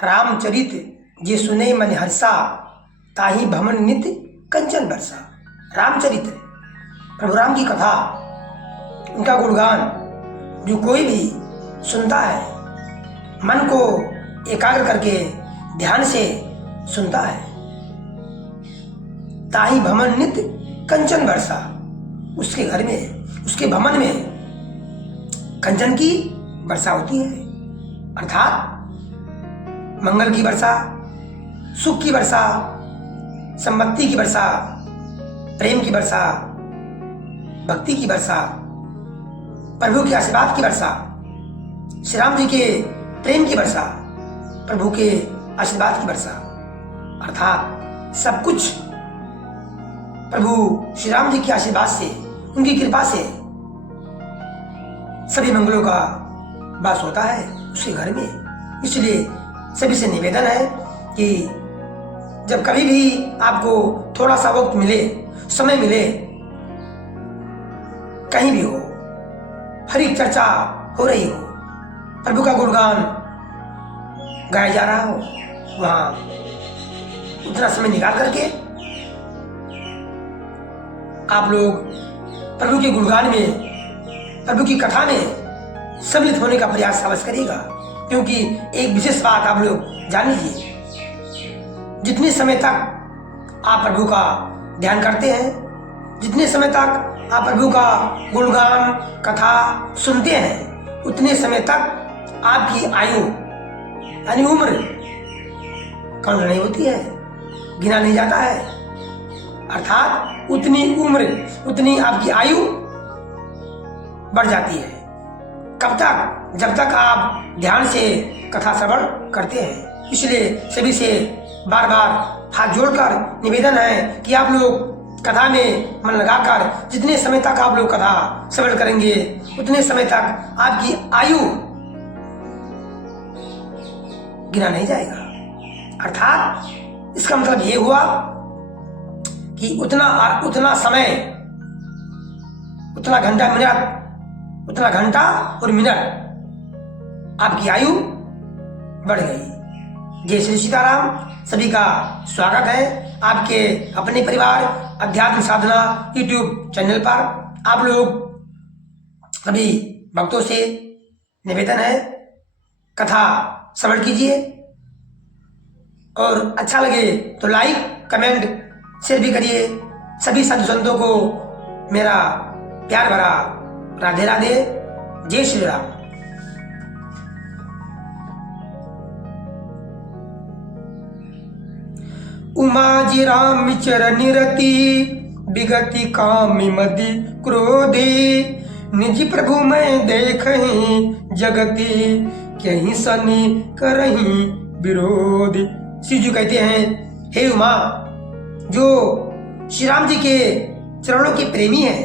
रामचरित जे सुने मन हर्षा, ताही भमन नित कंचन बरसा। रामचरित, प्रभु राम की कथा, उनका गुणगान जो कोई भी सुनता है, मन को एकाग्र करके ध्यान से सुनता है, ताही भमन नित कंचन बरसा। उसके घर में, उसके भमन में कंचन की वर्षा होती है, अर्थात मंगल की वर्षा, सुख की वर्षा, संपत्ति की वर्षा, प्रेम की वर्षा, भक्ति की वर्षा, प्रभु के आशीर्वाद की वर्षा, श्री राम जी के प्रेम की वर्षा, प्रभु के आशीर्वाद की वर्षा, अर्थात सब कुछ प्रभु श्री राम जी के आशीर्वाद से, उनकी कृपा से सभी मंगलों का वास होता है उसके घर में। इसलिए सभी से निवेदन है कि जब कभी भी आपको थोड़ा सा वक्त मिले, समय मिले, कहीं भी हो, हरि चर्चा हो रही हो, प्रभु का गुणगान गाया जा रहा हो, वहां उतना समय निकाल करके आप लोग प्रभु के गुणगान में, प्रभु की कथा में सम्मिलित होने का प्रयास अवश्य करिएगा। क्योंकि एक विशेष बात आप लोग जान लीजिए, जितने समय तक आप प्रभु का ध्यान करते हैं, जितने समय तक आप प्रभु का गुणगान कथा सुनते हैं, उतने समय तक आपकी आयु यानी उम्र काउंट नहीं होती है, गिना नहीं जाता है। अर्थात उतनी उम्र, उतनी आपकी आयु बढ़ जाती है। कब तक? जब तक आप ध्यान से कथा श्रवण करते हैं। इसलिए सभी से बार बार हाथ जोड़कर निवेदन है कि आप लोग कथा में मन लगाकर जितने समय तक आप लोग कथा श्रवण करेंगे, उतने समय तक आपकी आयु गिना नहीं जाएगा। अर्थात इसका मतलब ये हुआ कि उतना समय, उतना घंटा मिनट, उतना घंटा और मिनट आपकी आयु बढ़ गई। जय श्री सीताराम। सभी का स्वागत है आपके अपने परिवार अध्यात्म साधना YouTube चैनल पर। आप लोग सभी भक्तों से निवेदन है, कथा श्रवण कीजिए और अच्छा लगे तो लाइक, कमेंट, शेयर भी करिए। सभी साधु संतों को मेरा प्यार भरा राधे राधे। जय श्री राम। उमाजी राम चरण रति, बिगति कामि मदि क्रोधे। निज प्रभु मैं देखहि, जगति कहीं सनी करही विरोध। श्री जी कहते हैं, हे उमा, जो श्री राम जी के चरणों के प्रेमी है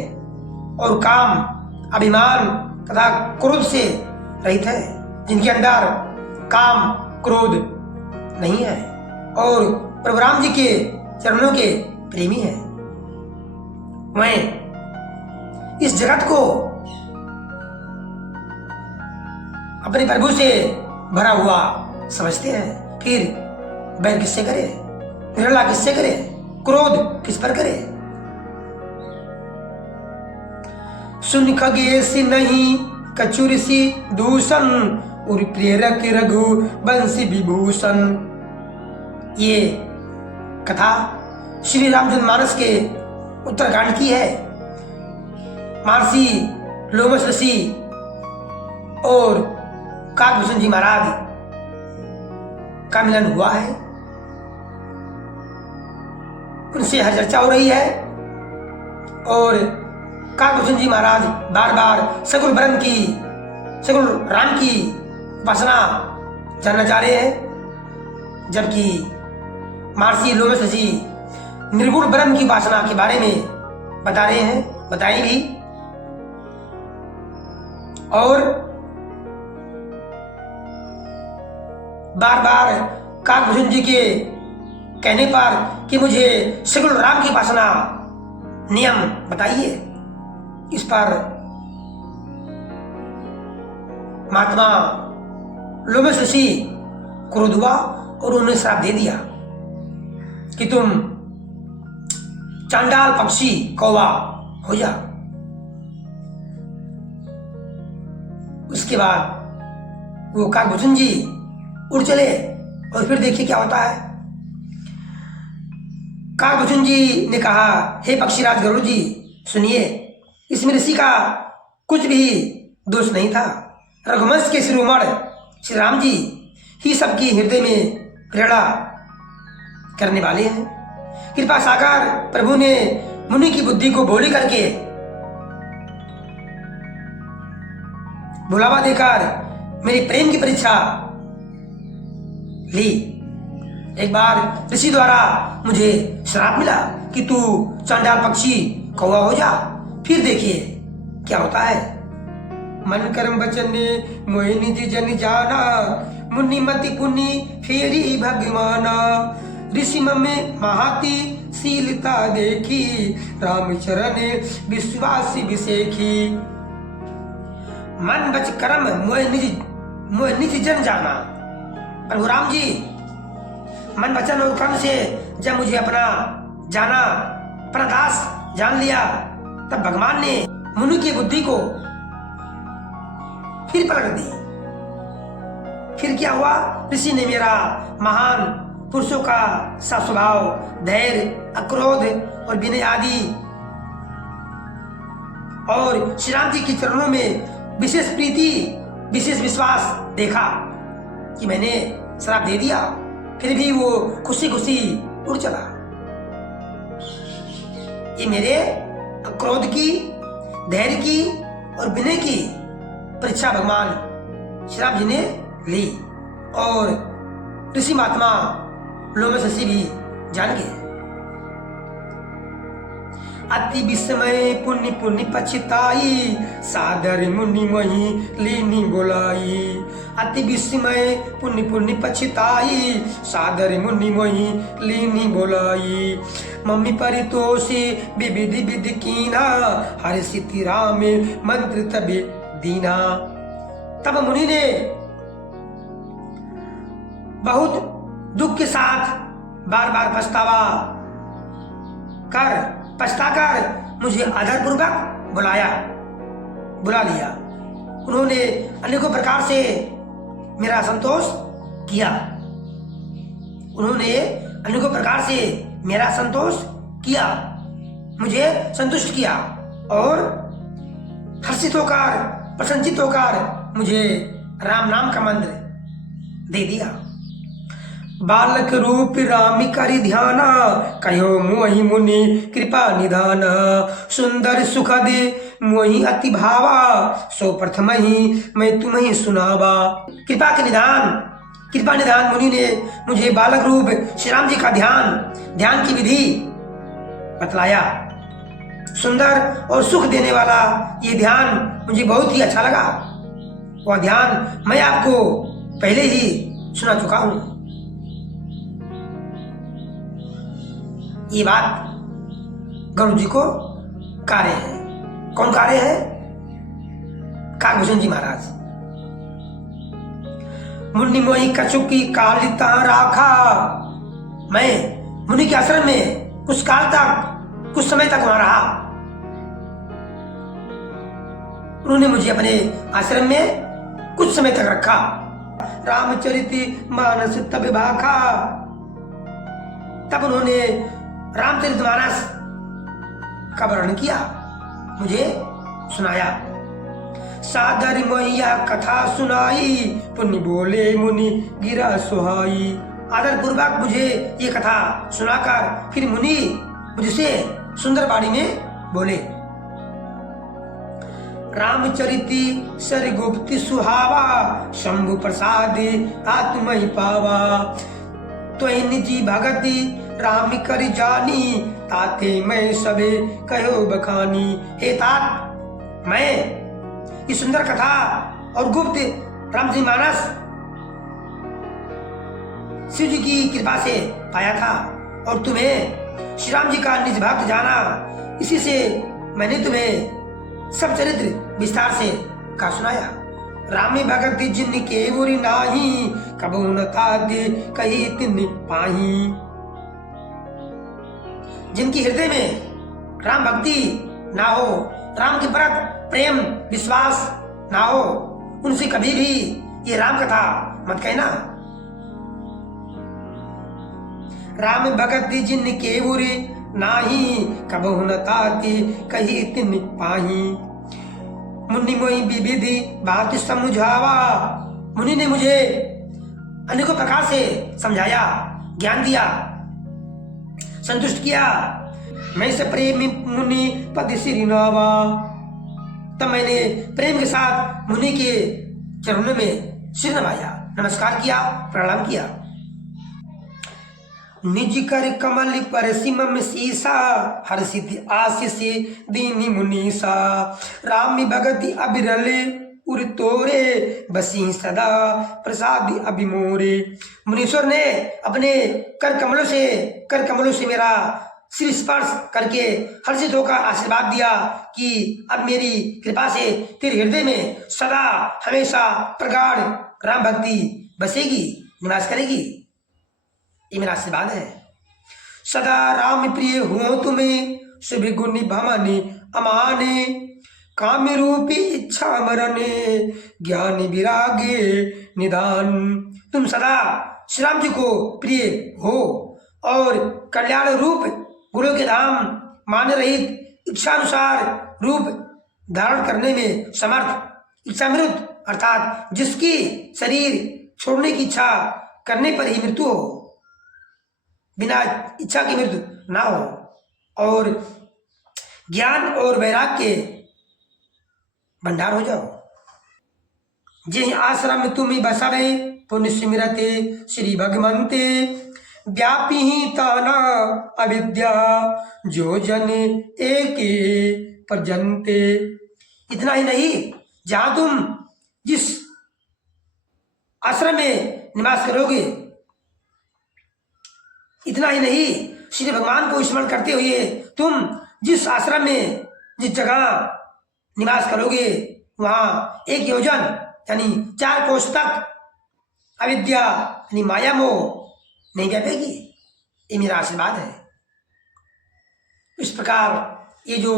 और काम, अभिमान तथा क्रोध से रहित है, जिनके अंदर काम क्रोध नहीं है और प्रभु राम जी के चरणों के प्रेमी है, वह इस जगत को अपने प्रभु से भरा हुआ समझते हैं। फिर बैर किससे करे, निर्ला किससे करे, क्रोध किस पर करे। सुन खगेश नहीं कचुर सी दूषण, और प्रेरक रघु बंसी विभूषण। ये कथा श्री रामचंद्रमानस के उत्तरकांड की है। महर्षि लोमश ऋषि और काकभूषण जी महाराज का मिलन हुआ है, उनसे हर चर्चा हो रही है और काकभूषण जी महाराज बार बार सगुण ब्रह्म की, सगुण राम की उपासना जानना चाह रहे हैं, जबकि महर्षि लोमश ऋषि निर्गुण ब्रह्म की उपासना के बारे में बता रहे हैं, बताएं भी। और बार बार काकभूषण जी के कहने पर कि मुझे सगुण राम की उपासना नियम बताइए, इस पर महात्मा लोमश ऋषि क्रोध हुआ और उन्होंने श्राप दे दिया कि तुम चांडाल पक्षी कौवा हो जा। उसके बाद वो काकभूषण जी उड़ चले और फिर देखिए क्या होता है। काकभूषण जी ने कहा, हे पक्षीराज गरुड़ जी सुनिए, इसमें ऋषि का कुछ भी दोष नहीं था। रघुवंश के शिरोमणि श्री राम जी ही सबकी हृदय में प्रेरणा करने वाले हैं। कृपा सागर प्रभु ने मुनि की बुद्धि को भोली करके बुलावा देकर मेरी प्रेम की परीक्षा ली। एक बार ऋषि द्वारा मुझे श्राप मिला कि तू चांडाल पक्षी कौवा हो जा। फिर देखिए क्या होता है। मन कर्म वचन ने मोहि निज जन जाना, मुनि मति पुनि फेरी भगवाना। ऋषि में महाती शीलता देखी, राम चरण विश्वास विसेखी। मन बच कर्म मोहि निज जन जाना। प्रभु राम जी मन वचन और कर्म से जब मुझे अपना जाना, अपना दास जान लिया, तब भगवान ने मुनि की बुद्धि को फिर पलट दी। फिर क्या हुआ, ऋषि ने मेरा महान पुरुषों का सा स्वभाव, धैर्य, अक्रोध और विनय आदि और श्री राम जी के चरणों में विशेष प्रीति, विशेष विश्वास देखा कि मैंने श्राप दे दिया। फिर भी वो खुशी खुशी उड़ चला। ये मेरे क्रोध की, धैर्य की और विनय की परीक्षा भगवान श्री राम जी ने ली और ऋषि महात्मा लोम शशि भी जान गए। अति विस्मय पुण्य पुण्य पछताई, सादर मुनि मोहि लीनी बोलाई। अति विस्मय पुण्य पुण्य पछताई, सादर मुनि मोहि लीनी बोलाई। मम्मी परितोषी विविधि विधि कीना, हर सिद्धि राम मंत्र तबे दीना। तब मुनि ने बहुत दुख के साथ बार बार पछताकर मुझे आदरपूर्वक बुला लिया। उन्होंने अनेकों प्रकार से मेरा संतोष किया। मुझे संतुष्ट किया और हर्षित होकर, प्रसन्नचित होकर मुझे राम नाम का मंत्र दे दिया। बालक रूप राम करि ध्याना, कहो मोहि मुनि कृपा निधाना। सुंदर सुखद मोहि अति भावा, सो प्रथम ही मैं तुम्हें सुनावा। कृपा निधान मुनि ने मुझे बालक रूप श्री राम जी का ध्यान की विधि बतलाया। सुंदर और सुख देने वाला ये ध्यान मुझे बहुत ही अच्छा लगा। वह ध्यान मैं आपको पहले ही सुना चुका हूं। ये बात गरुड़ जी को कार्य है। कौन कार्य है? काकभूषण जी महाराज। मुनि मोहि कछुकी कालिता राखा। मैं मुनि के आश्रम में कुछ समय तक वहां रहा। उन्होंने मुझे अपने आश्रम में कुछ समय तक रखा। रामचरित मानस तब भाखा। तब उन्होंने रामचरितमानस का वर्णन किया, मुझे सुनाया। सादर मोहिया कथा सुनाई, पुण्य बोले मुनि गिरा सुहाई। आदर पूर्वक मुझे ये कथा सुनाकर फिर मुनि मुझसे सुंदर वाणी में बोले। रामचरिति सरगुप्ति सुहावा, शंभु प्रसाद आत्महि पावा। तो निजी भगति राम कर जानी, ताते मैं सबे कहो बखानी। हे तात, मैं इस सुंदर कथा और गुप्त रामचरितमानस शिव जी की कृपा से पाया था और तुम्हें श्री राम जी का निज भक्त जाना। इसी से मैंने तुम्हें सब चरित्र विस्तार से कहा सुनाया। रामी भगत जिन के बुरी नाही, कबू न ताति कही तिन पाही। जिनकी हृदय में राम भक्ति ना हो, राम के प्रति प्रेम विश्वास ना हो, उनसे कभी भी ये राम कथा मत कहना। राम भगत जिन के बुरी नाही, कबहु न ताति कही तिन पाही। मुनि मोहि विविधि बात समझावा, मुनि ने मुझे अनेकों प्रकार से समझाया, ज्ञान दिया, संतुष्ट किया। मैं से प्रेमी मुनि पद सिर नावा, तब मैंने प्रेम के साथ मुनि के चरणों में सिर नवाया, नमस्कार किया, प्रणाम किया। निज कर कमल पर सिमम सीसा, हर सिद्धि आशीष दीनी मुनीसा। रामी भगति अबिरल उर तोरे, बसी सदा प्रसाद अभिमोरे। मुनीश्वर ने अपने कर कमलों से मेरा सिर स्पर्श करके हर्षित होकर आशीर्वाद दिया कि अब मेरी कृपा से तेरे हृदय में सदा हमेशा प्रगाढ़ राम भक्ति बसेगी, निवास करेगी। ये मेरा आशीर्वाद है। सदा राम प्रिय हो तुम्हें, शुभ गुण भमनि अमाने। काम रूपी इच्छा मरने, ज्ञान विरागे निदान। तुम सदा श्री राम जी को प्रिय हो और कल्याण रूप गुरु के धाम मान रहित इच्छा अनुसार रूप धारण करने में समर्थ, इच्छा मृत अर्थात जिसकी शरीर छोड़ने की इच्छा करने पर ही मृत्यु हो, बिना इच्छा की मृत्यु ना हो, और ज्ञान और वैराग्य के भंडार हो जाओ। जे आश्रम तुम बसवे, पुण्य सिमरते श्री भगवंते। व्यापी ही ताना अविद्या, जो जन एक प्रजनते। इतना ही नहीं, जहां तुम जिस आश्रम में निवास करोगे, इतना ही नहीं, श्री भगवान को स्मरण करते हुए तुम जिस आश्रम में जिस जगह निवास करोगे, वहां 1 योजन यानी 4 कोस तक अविद्या यानी माया मोह नहीं व्यापेगी। ये मेरा आशीर्वाद है। इस प्रकार ये जो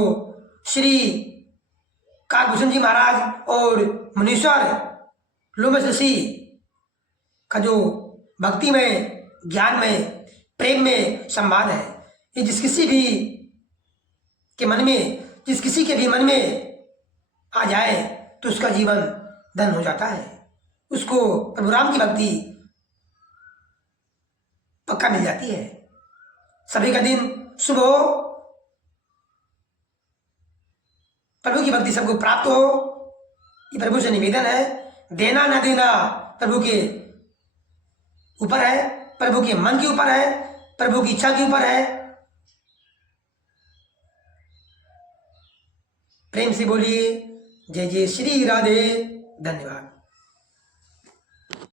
श्री काकभूषण जी महाराज और मुनीश्वर लोमश ऋषि का जो भक्ति में, ज्ञान में, प्रेम में संवाद है, ये जिस किसी के भी मन में आ जाए तो उसका जीवन धन हो जाता है, उसको प्रभु राम की भक्ति पक्का मिल जाती है। सभी का दिन शुभ हो, प्रभु की भक्ति सबको प्राप्त हो, ये प्रभु से निवेदन है। देना न देना प्रभु के ऊपर है, प्रभु के मन के ऊपर है, प्रभु की इच्छा के ऊपर है। प्रेम से बोलिए जय जय श्री राधे। धन्यवाद।